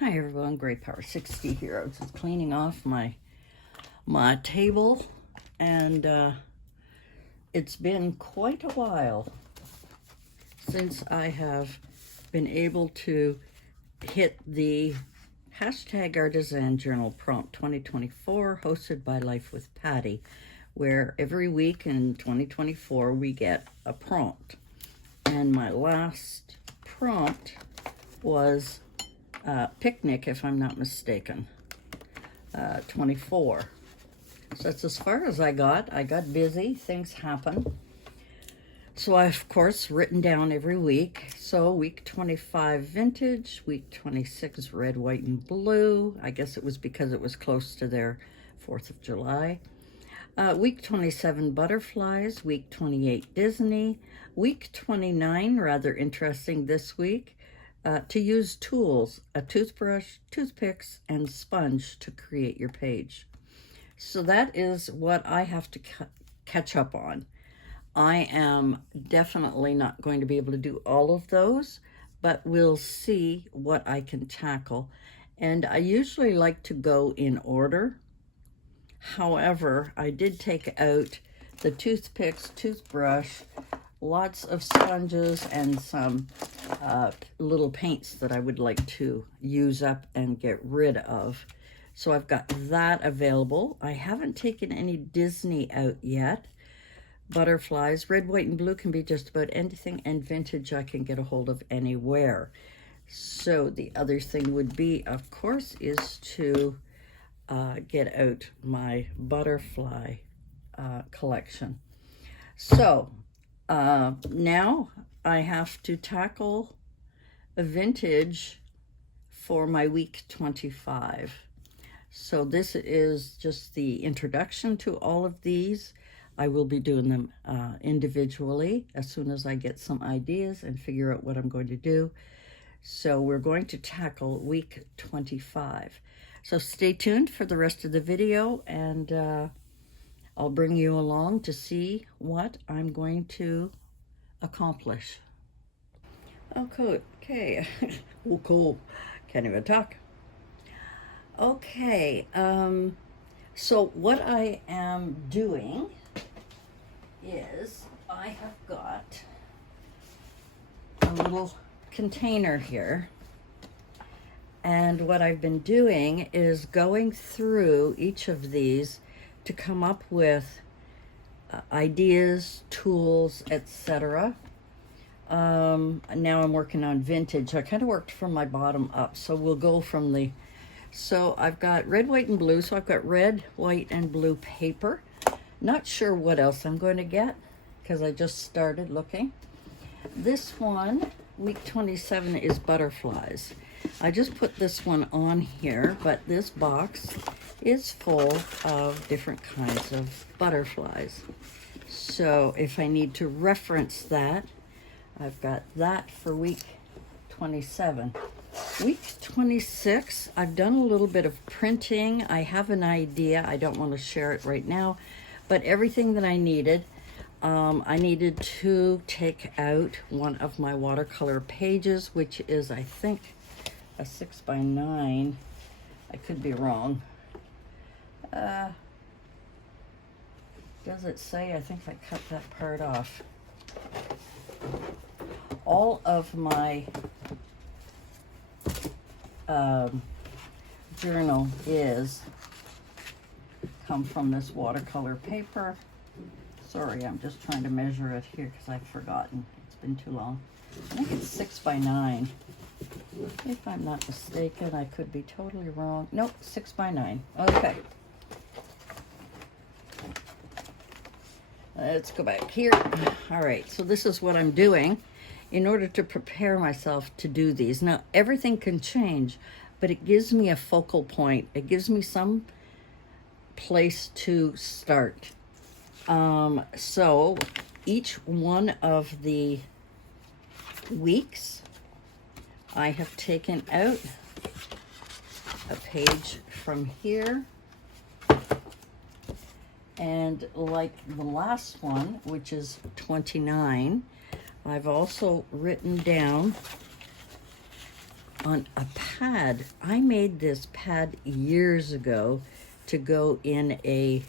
Hi everyone, Great Power 60 here. I was just cleaning off my table, and it's been quite a while since I have been able to hit the hashtag Artisan Journal Prompt 2024 hosted by Life with Patty, where every week in 2024 we get a prompt. And my last prompt was picnic, if I'm not mistaken, 24. So that's as far as I got. I got busy, things happen. So I've, of course, written down every week. So week 25 vintage, week 26 red, white, and blue. I guess it was because it was close to their 4th of July. Week 27 butterflies, week 28 Disney, week 29, rather interesting this week, to use tools, a toothbrush, toothpicks, and sponge to create your page. So that is what I have to catch up on. I am definitely not going to be able to do all of those, but we'll see what I can tackle. And I usually like to go in order. However, I did take out the toothpicks, toothbrush, lots of sponges, and some little paints that I would like to use up and get rid of. So I've got that available. I haven't taken any Disney out yet. Butterflies, red, white, and blue can be just about anything, and vintage I can get a hold of anywhere. So the other thing would be, of course, is to get out my butterfly collection. So now I have to tackle a vintage for my week 25. So this is just the introduction to all of these. I will be doing them individually as soon as I get some ideas and figure out what I'm going to do. So we're going to tackle week 25. So stay tuned for the rest of the video, and I'll bring you along to see what I'm going to accomplish. Oh, cool. Okay. Oh, cool. Can't even talk. Okay. So what I am doing is I have got a little container here. And what I've been doing is going through each of these to come up with ideas, tools, etc. Now I'm working on vintage. I kind of worked from my bottom up, so we'll go from the... So I've got red, white, and blue. So I've got red, white, and blue paper. Not sure what else I'm going to get because I just started looking. This one, week 27, is butterflies. I just put this one on here, but this box is full of different kinds of butterflies. So if I need to reference that, I've got that for week 27. Week 26, I've done a little bit of printing. I have an idea. I don't want to share it right now, but everything that I needed to take out one of my watercolor pages, which is, I think, a 6x9. I could be wrong. Does it say? I think I cut that part off. All of my journal come from this watercolor paper. Sorry, I'm just trying to measure it here because I've forgotten. It's been too long. I think it's 6x9. If I'm not mistaken, I could be totally wrong. Nope, 6x9. Okay. Let's go back here. All right, so this is what I'm doing in order to prepare myself to do these. Now, everything can change, but it gives me a focal point. It gives me some place to start. So each one of the weeks, I have taken out a page from here. And like the last one, which is 29, I've also written down on a pad. I made this pad years ago to go in a,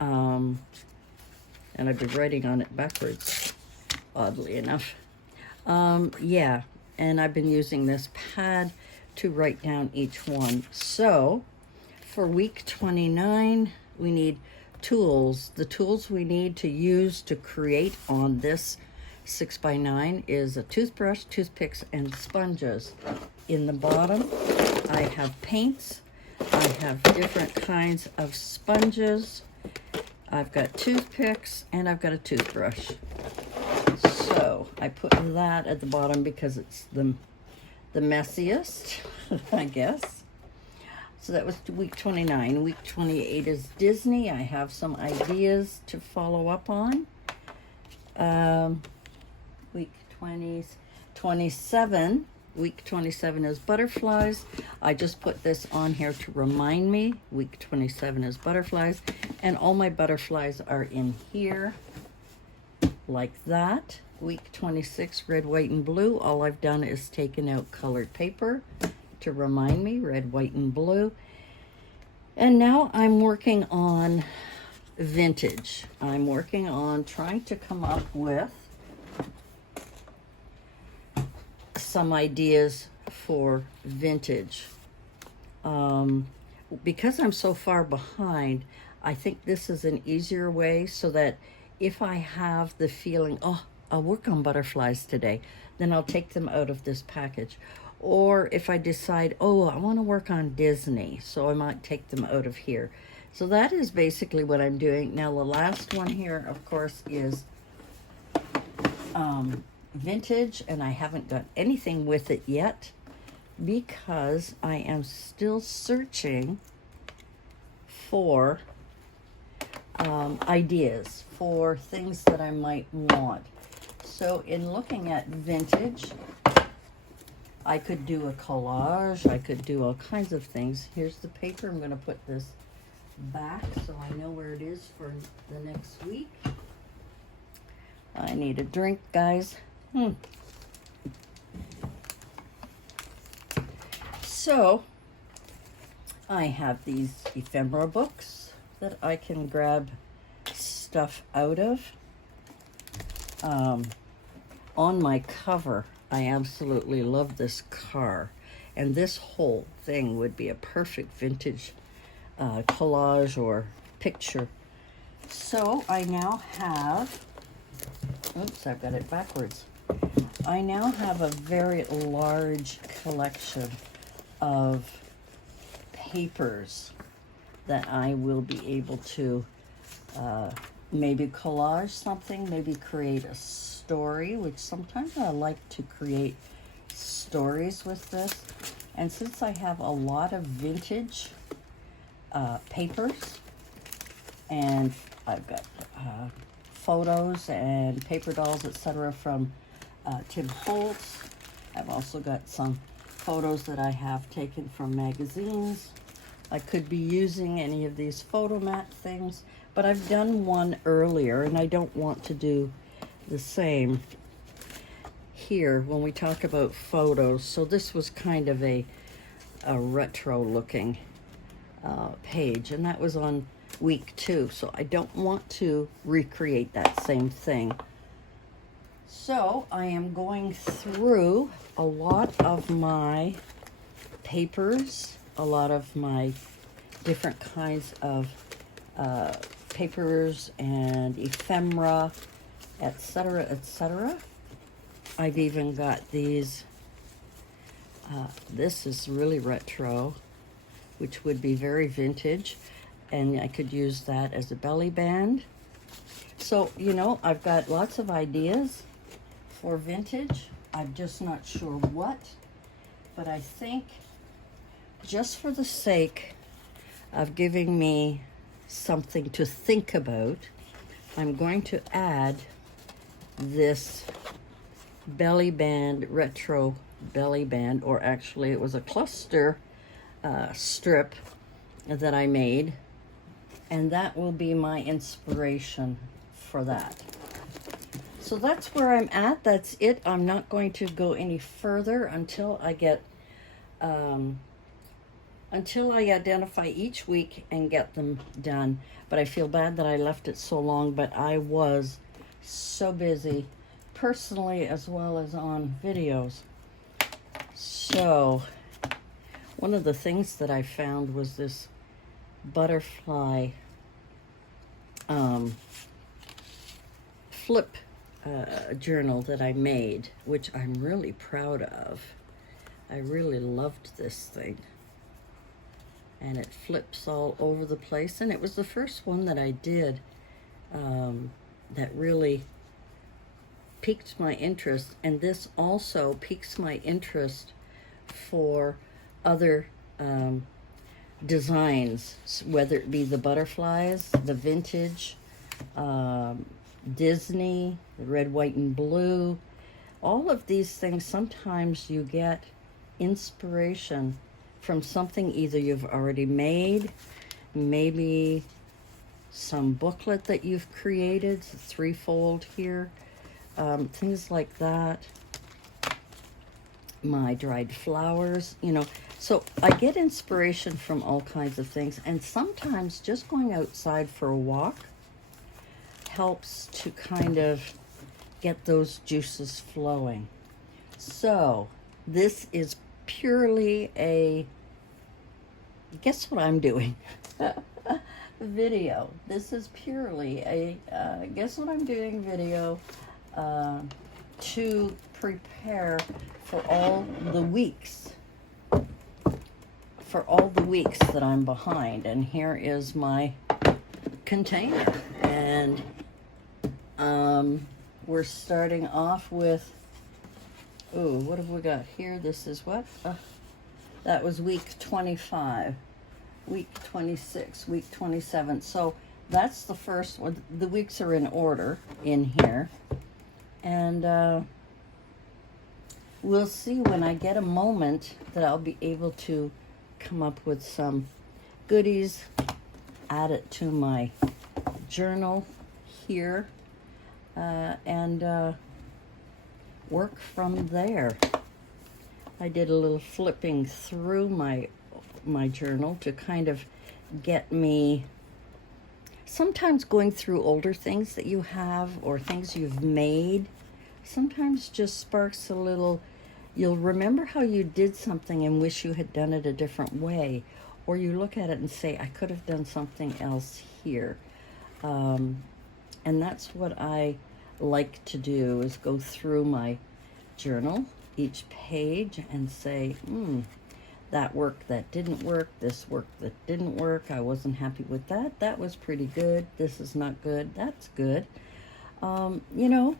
and I've been writing on it backwards, oddly enough. Yeah, and I've been using this pad to write down each one. So for week 29, we need tools. The tools we need to use to create on this 6x9 is a toothbrush, toothpicks, and sponges. In the bottom, I have paints. I have different kinds of sponges. I've got toothpicks, and I've got a toothbrush. So I put that at the bottom because it's the messiest, I guess. So that was week 29. Week 28 is Disney. I have some ideas to follow up on. Week 27. Week 27 is butterflies. I just put this on here to remind me. Week 27 is butterflies. And all my butterflies are in here, like that. Week 26, red, white, and blue. All I've done is taken out colored paper to remind me, red, white, and blue. And now I'm working on vintage. I'm working on trying to come up with some ideas for vintage. Because I'm so far behind, I think this is an easier way, so that if I have the feeling, oh, I'll work on butterflies today, then I'll take them out of this package. Or if I decide, oh, I want to work on Disney, so I might take them out of here. So that is basically what I'm doing. Now, the last one here, of course, is vintage, and I haven't got anything with it yet because I am still searching for ideas for things that I might want. So in looking at vintage, I could do a collage, I could do all kinds of things. Here's the paper. I'm going to put this back so I know where it is for the next week. I need a drink, guys. So I have these ephemera books that I can grab stuff out of. On my cover, I absolutely love this car, and this whole thing would be a perfect vintage collage or picture. So I now have, oops, I've got it backwards. I now have a very large collection of papers that I will be able to maybe collage something, maybe create a story, which sometimes I like to create stories with this. And since I have a lot of vintage papers, and I've got photos and paper dolls, etc. from Tim Holtz. I've also got some photos that I have taken from magazines. I could be using any of these photo mat things, but I've done one earlier and I don't want to do the same here when we talk about photos. So this was kind of a retro looking page, and that was on week 2. So I don't want to recreate that same thing. So I am going through a lot of my papers, a lot of my different kinds of papers and ephemera, etc., etc. I've even got these, this is really retro, which would be very vintage, and I could use that as a belly band. So, you know, I've got lots of ideas for vintage. I'm just not sure what, but I think just for the sake of giving me something to think about, I'm going to add this belly band, retro belly band, or actually it was a cluster strip that I made, and that will be my inspiration for that. So that's where I'm at. That's it. I'm not going to go any further until I get, until I identify each week and get them done. But I feel bad that I left it so long, but I was so busy personally as well as on videos. So one of the things that I found was this butterfly flip journal that I made, which I'm really proud of. I really loved this thing. And it flips all over the place. And it was the first one that I did that really piqued my interest. And this also piques my interest for other designs, whether it be the butterflies, the vintage, Disney, the red, white, and blue. All of these things, sometimes you get inspiration from something either you've already made, maybe some booklet that you've created, threefold here, things like that. My dried flowers, you know. So I get inspiration from all kinds of things, and sometimes just going outside for a walk helps to kind of get those juices flowing. So this is purely a, guess what I'm doing? Video. This is purely a guess what I'm doing video to prepare for all the weeks that I'm behind. And here is my container, and we're starting off with, ooh, what have we got here? This is what? That was week 25, week 26, week 27. So that's the first one. The weeks are in order in here. And we'll see when I get a moment that I'll be able to come up with some goodies, add it to my journal here, and work from there. I did a little flipping through my journal to kind of get me, sometimes going through older things that you have or things you've made, sometimes just sparks a little, you'll remember how you did something and wish you had done it a different way, or you look at it and say, I could have done something else here. And that's what I like to do, is go through my journal, each page, and say, that work that didn't work, this work that didn't work, I wasn't happy with that, that was pretty good, this is not good, that's good. You know,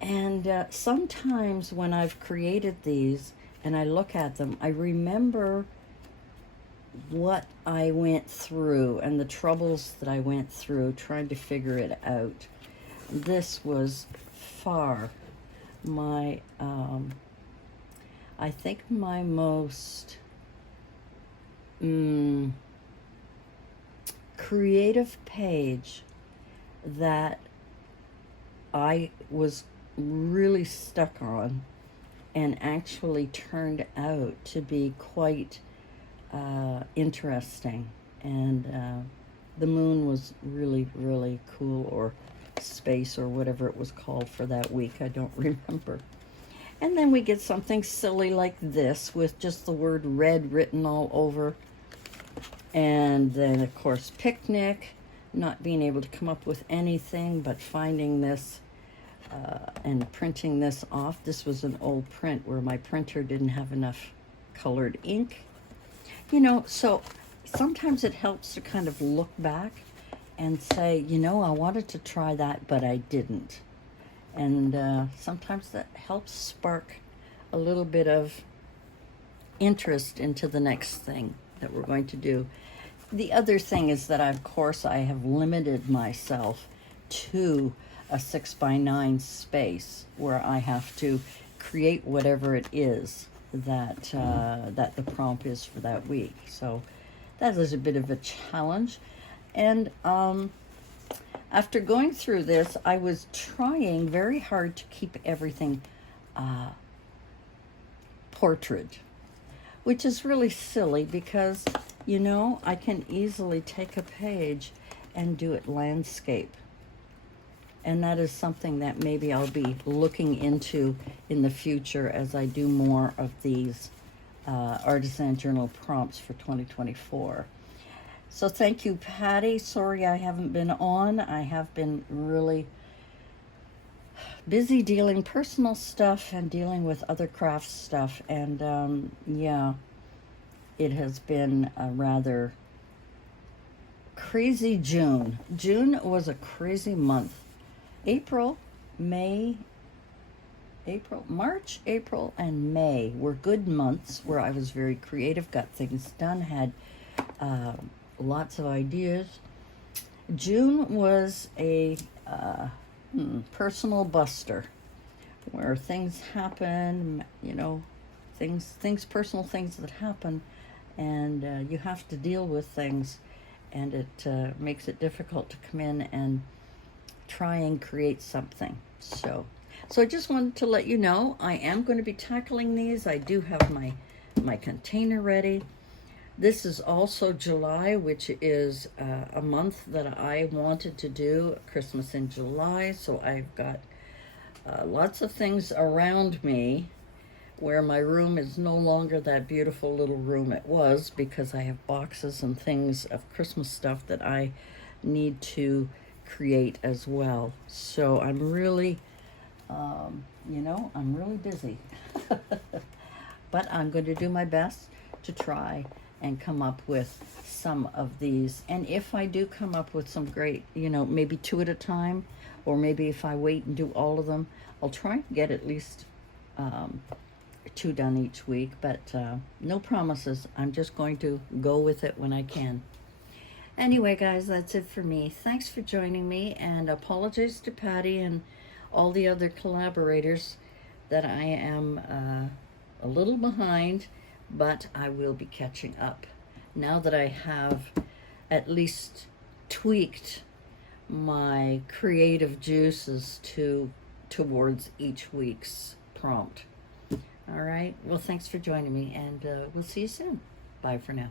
and sometimes when I've created these and I look at them, I remember what I went through and the troubles that I went through trying to figure it out. This was far my, I think my most creative page that I was really stuck on, and actually turned out to be quite interesting. And the moon was really, really cool, or space, or whatever it was called for that week. I don't remember. And then we get something silly like this with just the word red written all over. And then, of course, picnic, not being able to come up with anything, but finding this and printing this off. This was an old print where my printer didn't have enough colored ink. You know, so sometimes it helps to kind of look back and say, you know, I wanted to try that, but I didn't. And sometimes that helps spark a little bit of interest into the next thing that we're going to do. The other thing is that, of course, I have limited myself to a 6x9 space where I have to create whatever it is that that the prompt is for that week. So that is a bit of a challenge. And after going through this, I was trying very hard to keep everything portrait, which is really silly because, you know, I can easily take a page and do it landscape. And that is something that maybe I'll be looking into in the future as I do more of these Artisan Journal prompts for 2024. So thank you, Patty. Sorry I haven't been on. I have been really busy dealing personal stuff and dealing with other craft stuff. And yeah, it has been a rather crazy June. June was a crazy month. March, April, and May were good months where I was very creative, got things done, had lots of ideas. June was a personal buster where things happen, you know, personal things that happen, and you have to deal with things, and it makes it difficult to come in and try and create something. So I just wanted to let you know I am going to be tackling these. I do have my container ready. This is also July, which is a month that I wanted to do Christmas in July. So I've got lots of things around me where my room is no longer that beautiful little room it was, because I have boxes and things of Christmas stuff that I need to create as well. So I'm really, I'm really busy. But I'm going to do my best to try and come up with some of these. And if I do come up with some great, maybe 2 at a time, or maybe if I wait and do all of them, I'll try and get at least 2 done each week, but no promises. I'm just going to go with it when I can. Anyway, guys, that's it for me. Thanks for joining me, and apologies to Patty and all the other collaborators that I am a little behind, but I will be catching up now that I have at least tweaked my creative juices towards each week's prompt. All right. Well, thanks for joining me, and we'll see you soon. Bye for now.